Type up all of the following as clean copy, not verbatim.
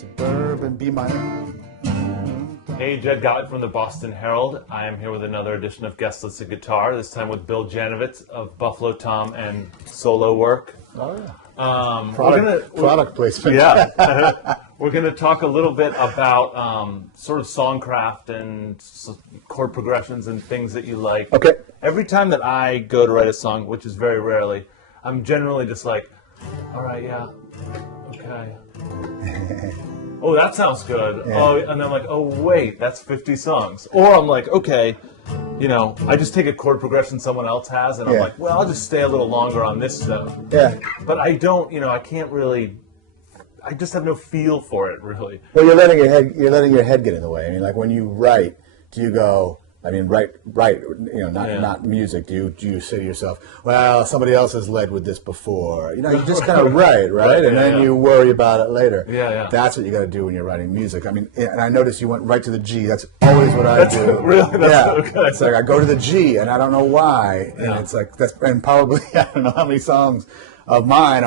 Suburban B minor. Hey, Jed Gottlieb from the Boston Herald. I am here with another edition of Guestlisted Guitar, this time with Bill Janovitz of Buffalo Tom and Solo Work. Oh, yeah. Product placement. Yeah. We're going to talk a little bit about sort of songcraft and chord progressions and things that you like. Okay. Every time that I go to write a song, which is very rarely, I'm generally just like, all right, yeah, okay. Oh, that sounds good. Yeah. Oh, and I'm like, oh, wait, that's 50 songs. Or I'm like, okay, you know, I just take a chord progression someone else has, and I'm like, well, I'll just stay a little longer on this stuff. Yeah. But I don't, you know, I can't really, I just have no feel for it, really. Well, you're letting your head get in the way. I mean, like when you write, do you go, I mean, write, you know, not music. Do you say to yourself, well, somebody else has led with this before? You know, you just kind of write, right? And then you worry about it later. Yeah. That's what you got to do when you're writing music. I mean, and I noticed you went right to the G. That's always what I do. Really? That's okay. It's like I go to the G, and I don't know why. And it's like and probably I don't know how many songs of mine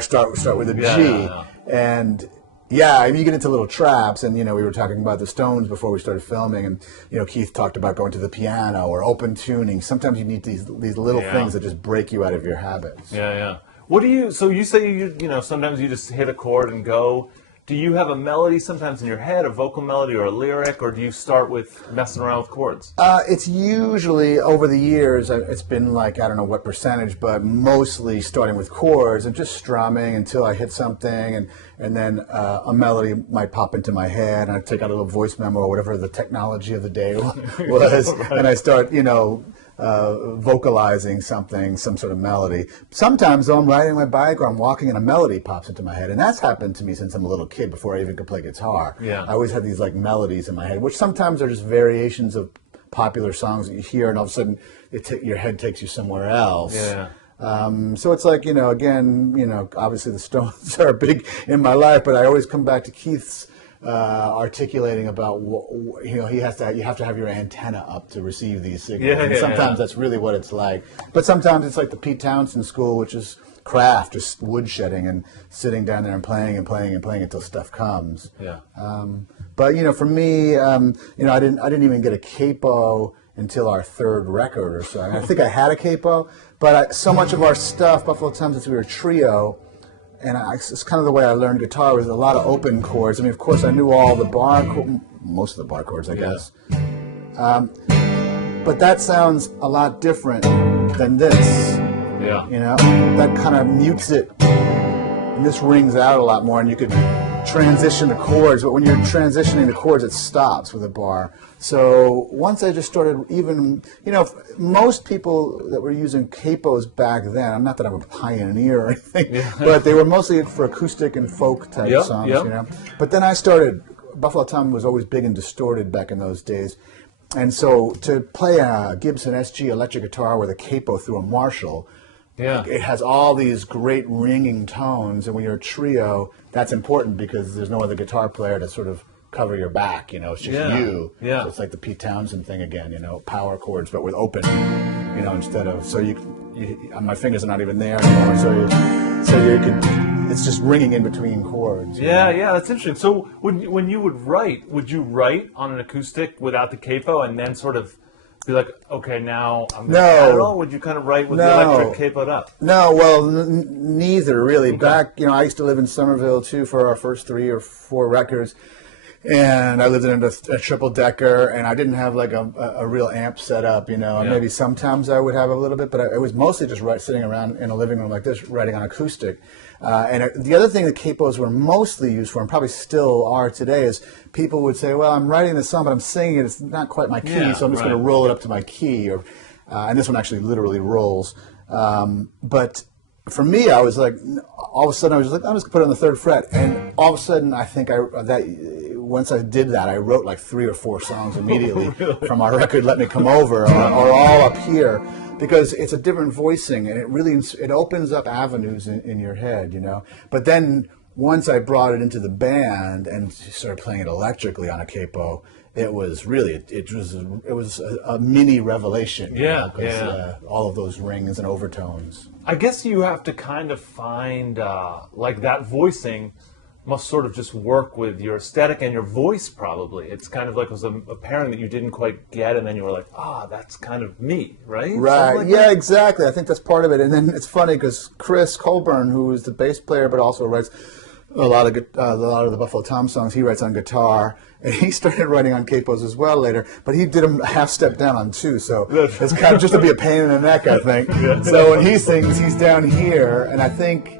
start with a G. Yeah. And yeah, I mean, you get into little traps, and, you know, we were talking about the Stones before we started filming, and, you know, Keith talked about going to the piano or open tuning. Sometimes you need these little things that just break you out of your habits. Yeah. What do you, so you say, you know, sometimes you just hit a chord and go. Do you have a melody sometimes in your head, a vocal melody or a lyric, or do you start with messing around with chords? It's usually, over the years, it's been like, I don't know what percentage, but mostly starting with chords and just strumming until I hit something, and then a melody might pop into my head, and I take out a little voice memo or whatever the technology of the day was, right. And I start, you know, vocalizing something, some sort of melody. Sometimes, though, I'm riding my bike or I'm walking and a melody pops into my head, and that's happened to me since I'm a little kid, before I even could play guitar. Yeah. I always had these like melodies in my head, which sometimes are just variations of popular songs that you hear, and all of a sudden your head takes you somewhere else. Yeah. So it's like, you know, again, you know, obviously the Stones are big in my life, but I always come back to Keith's articulating about, you know, you have to have your antenna up to receive these signals. And sometimes that's really what it's like. But sometimes it's like the Pete Townsend school, which is craft, just woodshedding and sitting down there and playing until stuff comes. Yeah. But, you know, for me, you know, I didn't even get a capo until our third record or so. I mean, I think I had a capo, but so much of our stuff, Buffalo Tom, since we were a trio, and it's kind of the way I learned guitar, was a lot of open chords. I mean, of course, I knew all the most of the bar chords, I guess. But that sounds a lot different than this. Yeah. You know, that kind of mutes it, and this rings out a lot more, and you could transition the chords, but when you're transitioning the chords, it stops with a bar. So once I just started, even, you know, most people that were using capos back then, not that I'm a pioneer or anything, but they were mostly for acoustic and folk type songs, you know. But then I started, Buffalo Tom was always big and distorted back in those days. And so to play a Gibson SG electric guitar with a capo through a Marshall, it has all these great ringing tones, and when you're a trio, that's important because there's no other guitar player to sort of cover your back, you know, it's just you. Yeah. So it's like the Pete Townsend thing again, you know, power chords, but with open, you know, instead of, so you my fingers are not even there anymore, so you can, it's just ringing in between chords. Yeah, that's interesting. So when you would you write on an acoustic without the capo and then sort of be like, okay, now I'm going to add it all? Would you kind of write with the electric capoed up? No, well, neither really. Okay. Back, you know, I used to live in Somerville too for our first 3 or 4 records, and I lived in a triple decker, and I didn't have like a real amp set up, you know. Maybe sometimes I would have a little bit, but it was mostly just sitting around in a living room like this, writing on acoustic. And the other thing that capos were mostly used for, and probably still are today, is people would say, well, I'm writing this song, but I'm singing it, it's not quite my key, so I'm just going to roll it up to my key. And this one actually literally rolls. But for me, I was like, all of a sudden, I was like, I'm just going to put it on the 3rd fret. And all of a sudden, I think once I did that, I wrote like 3 or 4 songs immediately from our record, Let Me Come Over, or all up here. Because it's a different voicing, and it opens up avenues in your head, you know. But then once I brought it into the band and started playing it electrically on a capo, it was really it was a mini revelation. All of those rings and overtones. I guess you have to kind of find like that voicing must sort of just work with your aesthetic and your voice, probably. It's kind of like it was a pairing that you didn't quite get, and then you were like, that's kind of me, right? Right, Like yeah, that? exactly. I think that's part of it. And then it's funny because Chris Colburn, who is the bass player but also writes a lot of the Buffalo Tom songs, he writes on guitar. And he started writing on capos as well later, but he did them a half step down on two, so it's kind of just to be a pain in the neck, I think. So when he sings, he's down here, and I think,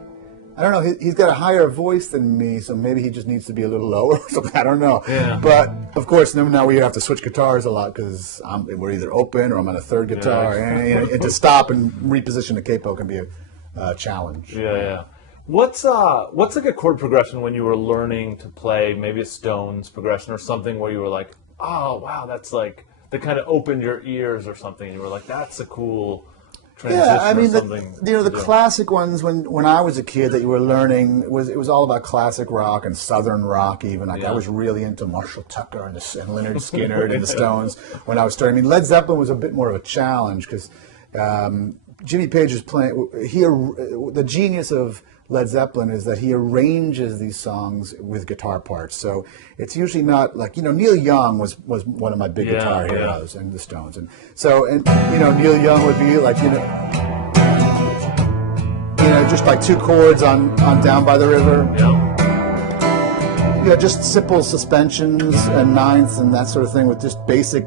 I don't know, he's got a higher voice than me, so maybe he just needs to be a little lower or something, I don't know. Yeah. But, of course, now we have to switch guitars a lot because we're either open or I'm on a third guitar, and to stop and reposition the capo can be a challenge. Yeah. What's like a chord progression when you were learning to play maybe a Stones progression or something where you were like, oh wow, that's like that kind of opened your ears or something, and you were like, that's a cool transition. Yeah, I mean, or something the classic ones when I was a kid that you were learning it was all about classic rock and southern rock even. Like I was really into Marshall Tucker and Lynyrd Skynyrd and the Stones when I was starting. I mean, Led Zeppelin was a bit more of a challenge because Jimmy Page is playing. The genius of Led Zeppelin is that he arranges these songs with guitar parts. So it's usually not like, Neil Young was one of my big guitar heroes and the Stones. And so, Neil Young would be like, just like two chords on Down by the River. Yeah. Just simple suspensions and ninths and that sort of thing with just basic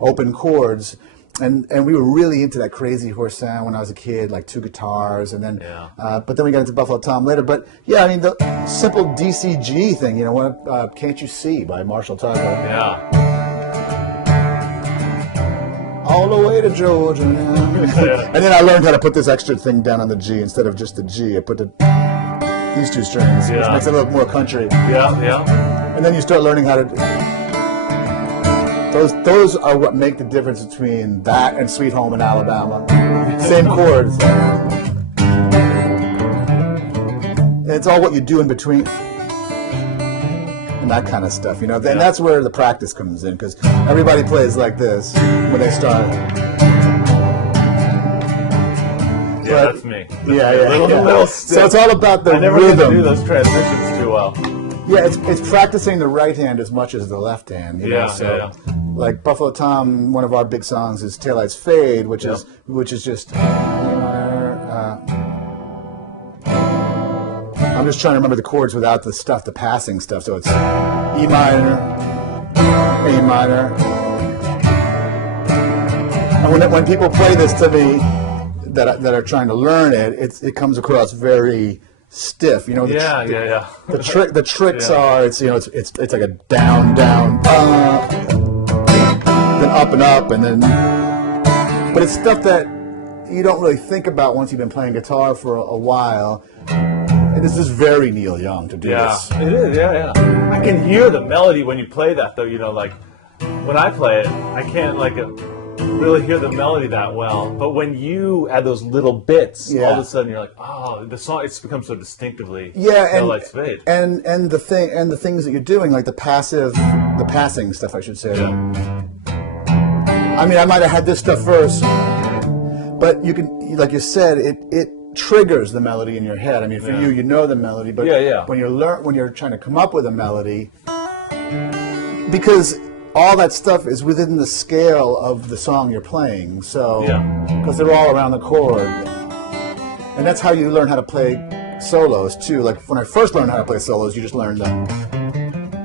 open chords. And we were really into that Crazy Horse sound when I was a kid, like two guitars, and then, but then we got into Buffalo Tom later. But yeah, I mean the simple DCG thing, Can't You See by Marshall Tucker. Yeah. All the way to Georgia now. And then I learned how to put this extra thing down on the G instead of just the G. I put these two strings, which makes it a little more country. Yeah. And then you start learning how to. Those are what make the difference between that and Sweet Home in Alabama. Same chords. And it's all what you do in between. And that kind of stuff, And that's where the practice comes in, because everybody plays like this when they start. Yeah, that's me. Yeah. So it's all about the rhythm. I never get to do those transitions too well. Yeah, it's practicing the right hand as much as the left hand. Like Buffalo Tom, one of our big songs is Taillights Fade, which is just. I'm just trying to remember the chords without the passing stuff. So it's E minor, A minor. And when people play this to me, that are trying to learn it comes across very stiff. The tricks are it's like a down, then up and up, and then. But it's stuff that you don't really think about once you've been playing guitar for a while. And this is very Neil Young to do this. Yeah, it is. Yeah. I can hear the melody when you play that, though. Like when I play it, I can't really hear the melody that well. But when you add those little bits, all of a sudden you're like, oh, the song. It's become so distinctively. Taillights Fade. And the things that you're doing, like the passing stuff, I should say. Yeah. I mean, I might have had this stuff first, but you can, like you said, it triggers the melody in your head. I mean, for you know the melody, but when you're trying to come up with a melody, because all that stuff is within the scale of the song you're playing. So, because they're all around the chord, and that's how you learn how to play solos too. Like when I first learned how to play solos, you just learned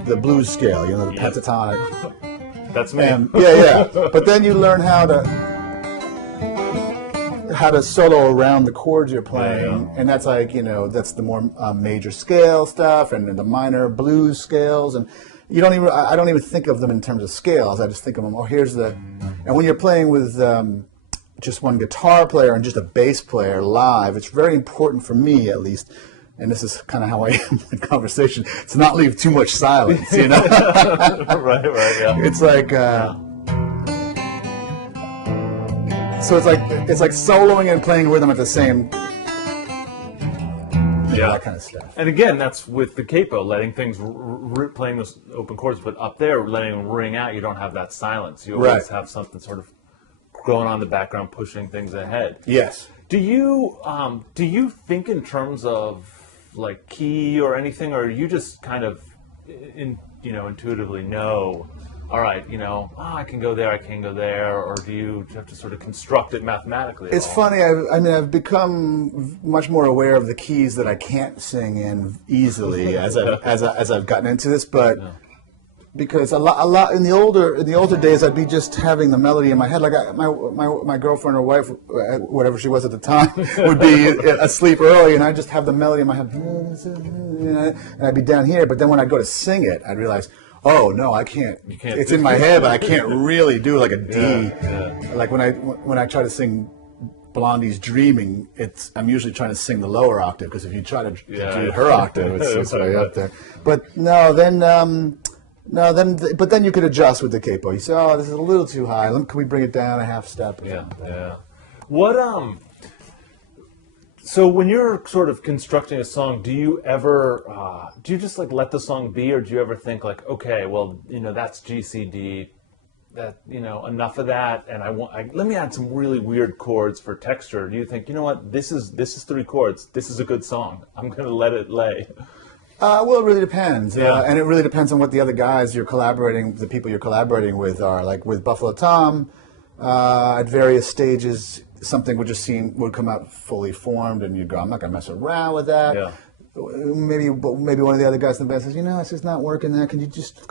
the blues scale, the pentatonic. That's me. But then you learn how to solo around the chords you're playing, and that's like that's the more major scale stuff and the minor blues scales, and I don't even think of them in terms of scales. I just think of them. And when you're playing with just one guitar player and just a bass player live, it's very important for me at least. And this is kind of how I am in conversation, to not leave too much silence, Right, yeah. It's like, so it's like soloing and playing rhythm at the same, that kind of stuff. And again, that's with the capo, letting things, playing those open chords, but up there, letting them ring out, you don't have that silence. You always have something sort of going on in the background, pushing things ahead. Yes. Do you think in terms of like key or anything, or you just kind of intuitively know, all right, I can go there, I can go there, or do you have to sort of construct it mathematically? It's funny. I've become much more aware of the keys that I can't sing in easily as I've gotten into this, but. Yeah. Because a lot in the older days, I'd be just having the melody in my head. Like my girlfriend or wife, whatever she was at the time, would be asleep early, and I'd just have the melody in my head, and I'd be down here. But then when I'd go to sing it, I'd realize, oh no, I can't. It's in my head, but I can't really do like a D. Yeah. Like when I try to sing Blondie's Dreaming, I'm usually trying to sing the lower octave, because if you try to do her octave, it's way up there. But no, but then you could adjust with the capo. You say, "Oh, this is a little too high. Can we bring it down a half step?" Yeah. What So when you're sort of constructing a song, do you just like let the song be, or do you ever think like, okay, well, that's G C D, that enough of that, and let me add some really weird chords for texture. Do you think, what, this is 3 chords. This is a good song. I'm going to let it lay. Well, it really depends, and it really depends on what the other guys the people you're collaborating with are. Like with Buffalo Tom, at various stages, something would come out fully formed, and you'd go, I'm not going to mess around with that. Yeah. Maybe one of the other guys in the band says, it's just not working there. Can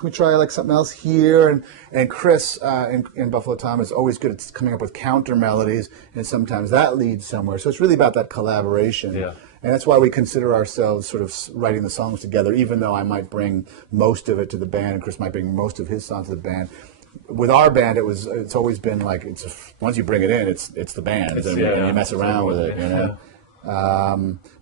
we try like something else here? And Chris in Buffalo Tom is always good at coming up with counter melodies, and sometimes that leads somewhere. So it's really about that collaboration. Yeah. And that's why we consider ourselves sort of writing the songs together, even though I might bring most of it to the band, and Chris might bring most of his songs to the band. With our band, it's always been like once you bring it in, it's the band, and you mess around with it,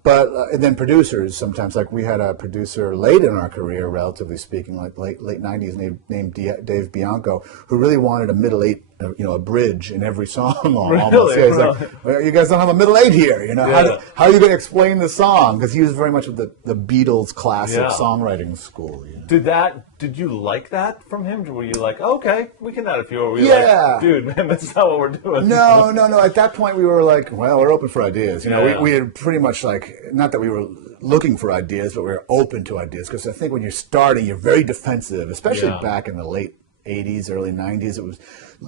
But then producers sometimes, like we had a producer late in our career, relatively speaking, like late 90s, named Dave Bianco, who really wanted a middle 8, a bridge in every song. Almost. Yeah, he's like, well, you guys don't have a middle 8 here. How are you going to explain the song? Because he was very much of the Beatles classic songwriting school. Did you like that from him? Were you like, okay, we can add a few? Or were you like, dude, man, that's not what we're doing? No. At that point, we were like, well, we're open for ideas. We had pretty much like, not that we were looking for ideas, but we were open to ideas. Because I think when you're starting, you're very defensive, especially back in the late 80s, early 90s. It was,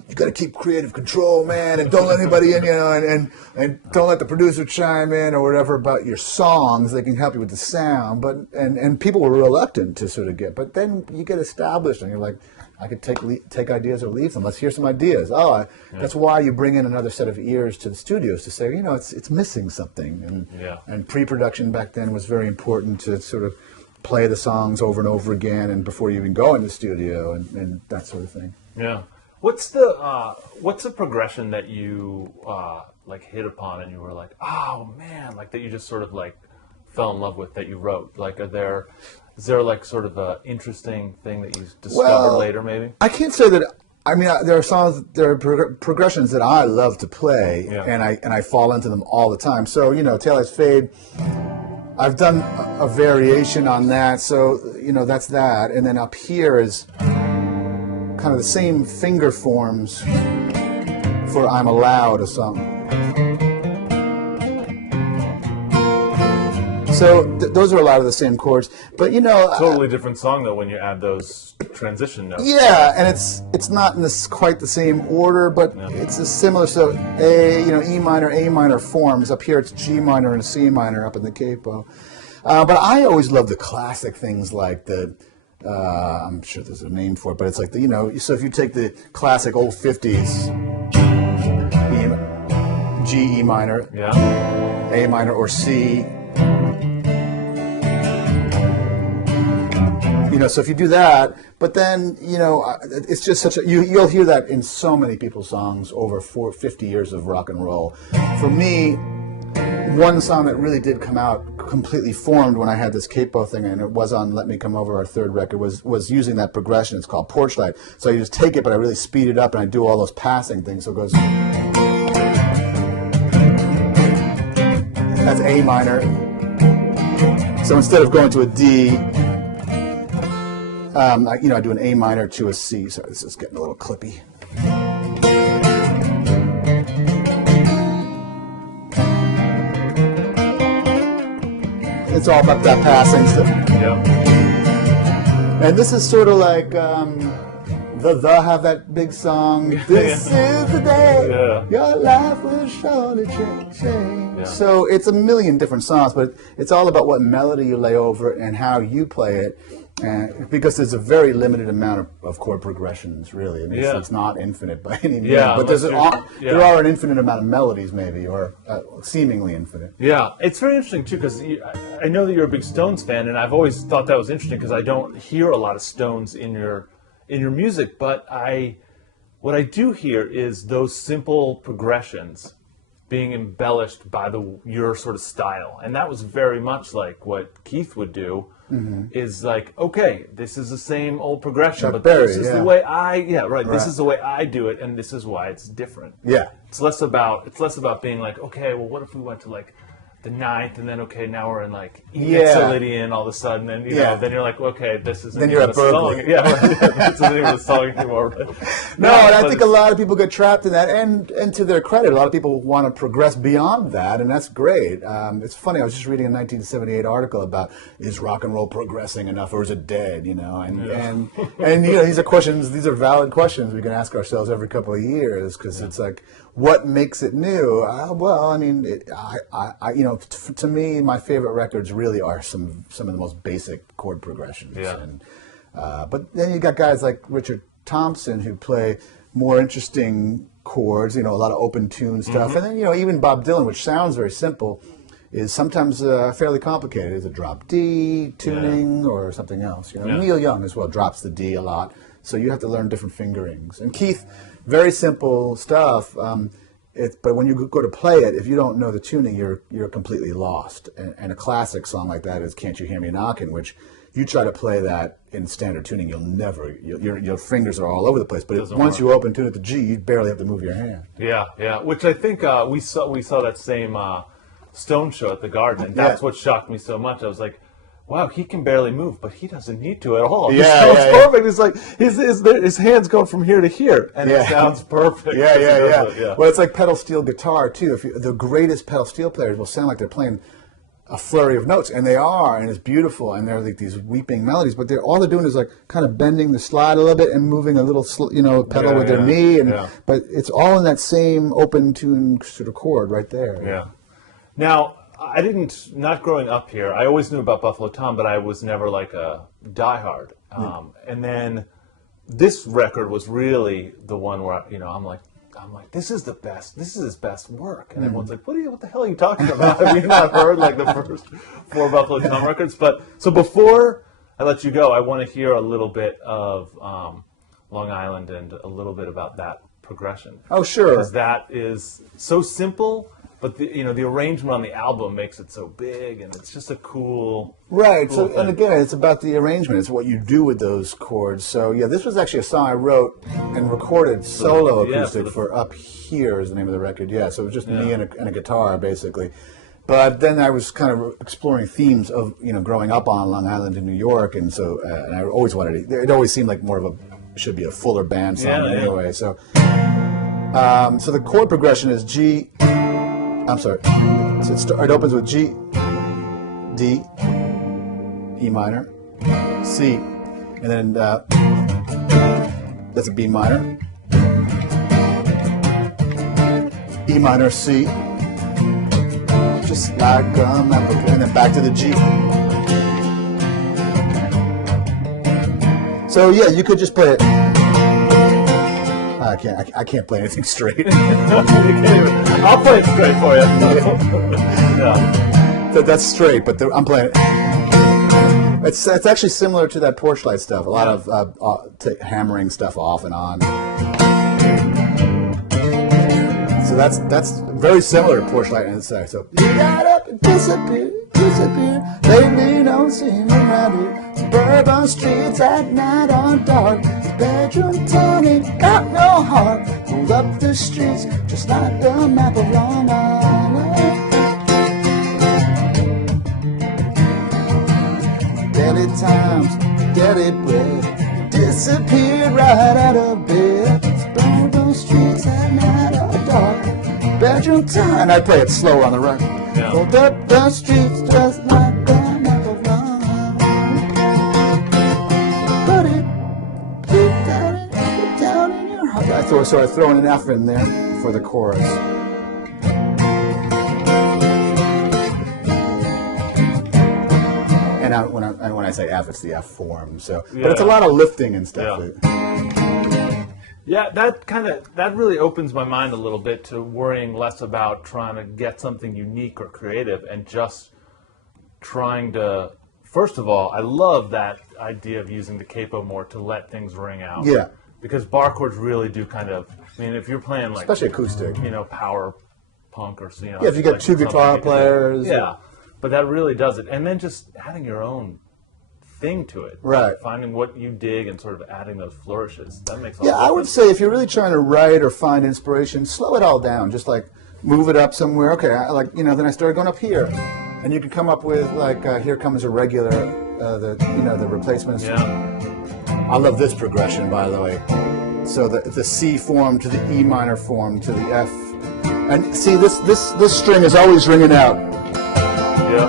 you got to keep creative control, man, and don't let anybody in, and don't let the producer chime in or whatever about your songs. They can help you with the sound, but and people were reluctant to sort of get. But then you get established, and you're like, I could take ideas or leave them. Let's hear some ideas. That's why you bring in another set of ears to the studios to say, it's missing something. And pre-production back then was very important to sort of play the songs over and over again, and before you even go in the studio, and that sort of thing. Yeah. What's the progression that you like hit upon, and you were like, oh man, like that you just sort of like fell in love with, that you wrote? Like, is there like sort of a interesting thing that you discovered later, maybe? I can't say that. I mean, there are progressions that I love to play, and I fall into them all the time. So Taylor's Fade, I've done a variation on that. So that's that, and then up here is kind of the same finger forms for I'm Allowed, a song. So those are a lot of the same chords, but totally different song though when you add those transition notes. Yeah, and it's not in quite the same order, but it's a similar. So E minor forms. Up here it's G minor and C minor up in the capo. But I always love the classic things like the. I'm sure there's a name for it, but it's like so if you take the classic old 50s G, E minor, A minor, or C, so if you do that, but then, it's just such a, you'll hear that in so many people's songs over 50 years of rock and roll. For me, one song that really did come out completely formed when I had this capo thing, and it was on Let Me Come Over, our third record, was using that progression. It's called Porch Light. So you just take it, but I really speed it up, and I do all those passing things. So it goes, that's A minor. So instead of going to a D, I do an A minor to a C. So this is getting a little clippy. it's all about that passing stuff. Yeah. And this is sort of like the have that big song. This is the day your life will surely change. Yeah. So it's a million different songs, but it's all about what melody you lay over it and how you play it. Because there's a very limited amount of chord progressions, really. I mean, it's not infinite by any means. Yeah, but there are an infinite amount of melodies, maybe, or seemingly infinite. Yeah, it's very interesting too, because I know that you're a big Stones fan, and I've always thought that was interesting because I don't hear a lot of Stones in your music, but what I do hear is those simple progressions being embellished by your sort of style, and that was very much like what Keith would do. Is like, okay, this is the same old progression, but this is the way this is the way I do it, and this is why it's different. Yeah, it's less about being like, okay, well, what if we went to like the ninth, and then okay, now we're in like Mixolydian all of a sudden, and you know, then you're like, okay, this isn't then you're even at a song. Berkeley. This isn't even a song anymore. No, and I think a lot of people get trapped in that, and to their credit, a lot of people want to progress beyond that, and that's great. It's funny, I was just reading a 1978 article about, is rock and roll progressing enough, or is it dead, you know, and you know, these are valid questions we can ask ourselves every couple of years, because it's like, what makes it new? Well, I mean, you know, to me, my favorite records really are some of the most basic chord progressions. Yeah. And, but then you got guys like Richard Thompson who play more interesting chords, you know, a lot of open tune stuff. And then, you know, even Bob Dylan, which sounds very simple, is sometimes fairly complicated. It's a drop D tuning or something else. You know, Neil Young as well drops the D a lot. So you have to learn different fingerings. And Keith, very simple stuff. But when you go to play it, if you don't know the tuning, you're completely lost. And a classic song like that is "Can't You Hear Me Knockin'," which you try to play that in standard tuning, your fingers are all over the place. But once you open tune it to G, you barely have to move your hand. Yeah. Which I think we saw that same Stone show at the Garden, and that's what shocked me so much. I was like, wow, he can barely move, but he doesn't need to at all. It's perfect. It's like his hands go from here to here, and it sounds perfect. Yeah. Well, it's like pedal steel guitar too. The greatest pedal steel players will sound like they're playing a flurry of notes, and they are, and it's beautiful, and they're like these weeping melodies. But all they're doing is like kind of bending the slide a little bit and moving a little, pedal with their knee, but it's all in that same open tune sort of chord right there. Yeah. Now, not growing up here, I always knew about Buffalo Tom, but I was never like a diehard. And then this record was really the one where, you know, I'm like, this is the best. This is his best work. And everyone's like, what the hell are you talking about? Have you not heard like the first 4 Buffalo Tom records? But so before I let you go, I want to hear a little bit of Long Island and a little bit about that progression. Oh, sure. Because that is so simple. But the arrangement on the album makes it so big, and it's just a cool. Right. Cool thing. And again, it's about the arrangement. It's what you do with those chords. So this was actually a song I wrote and recorded solo acoustic for Up Here is the name of the record. Yeah. So it was just me and a guitar basically. But then I was kind of exploring themes of growing up on Long Island in New York, and so and I always wanted it always seemed like more of should be a fuller band song anyway. So so the chord progression is G. I'm sorry. So it opens with G, D, E minor, C, and then that's a B minor, E minor, C, just like and then back to the G. So you could just play it. I can't play anything straight. I'll play it straight for you. So that's straight, but I'm playing it. It's actually similar to that Porch Light stuff. A lot of hammering stuff off and on. So that's very similar to Porch Light and it's so you got up and disappear. Lately don't seem around here. Suburban streets at night are dark. Bedroom Tony got no heart. Rolled up the streets just like the map of Long Island. Daily times, daily bread. Disappeared right out of bed. Suburban streets at night are dark. Bedroom Tony. And I play it slower on the record. Rolled up the streets just like the so I throw in an F in there for the chorus. And when I say F, it's the F form. So, but it's a lot of lifting and stuff. Yeah, that really opens my mind a little bit to worrying less about trying to get something unique or creative and just trying to. First of all, I love that idea of using the capo more to let things ring out. Yeah. Because bar chords really do kind of. I mean, if you're playing like especially acoustic, power punk or yeah, if you got two guitar players, yeah. But that really does it, and then just adding your own thing to it, right? Finding what you dig and sort of adding those flourishes. That makes I would say if you're really trying to write or find inspiration, slow it all down. Just like move it up somewhere. Okay, then I started going up here, and you can come up with like here comes a regular, the replacements. Yeah. I love this progression, by the way. So the C form to the E minor form to the F, and see this string is always ringing out. Yeah.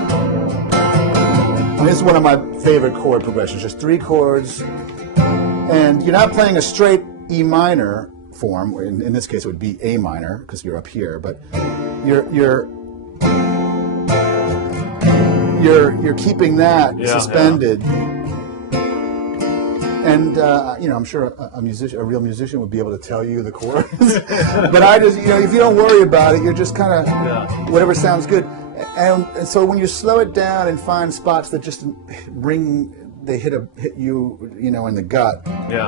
And this is one of my favorite chord progressions. Just 3 chords, and you're not playing a straight E minor form. In this case, it would be A minor because you're up here. But you're keeping that suspended. Yeah. And I'm sure a real musician would be able to tell you the chords. But I just, if you don't worry about it, you're just kind of whatever sounds good. And so when you slow it down and find spots that just hit you, in the gut. Yeah.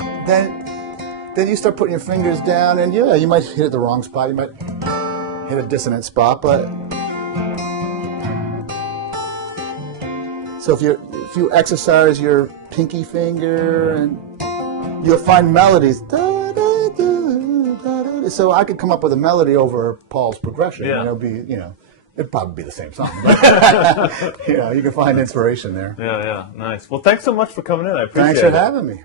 Then you start putting your fingers down, and you might hit the wrong spot. You might hit a dissonant spot, but so if you exercise your pinky finger, and you'll find melodies. So I could come up with a melody over Paul's progression. Yeah. And it'd probably be the same song. But, you can find inspiration there. Yeah, nice. Well, thanks so much for coming in. I appreciate it. Thanks for having me.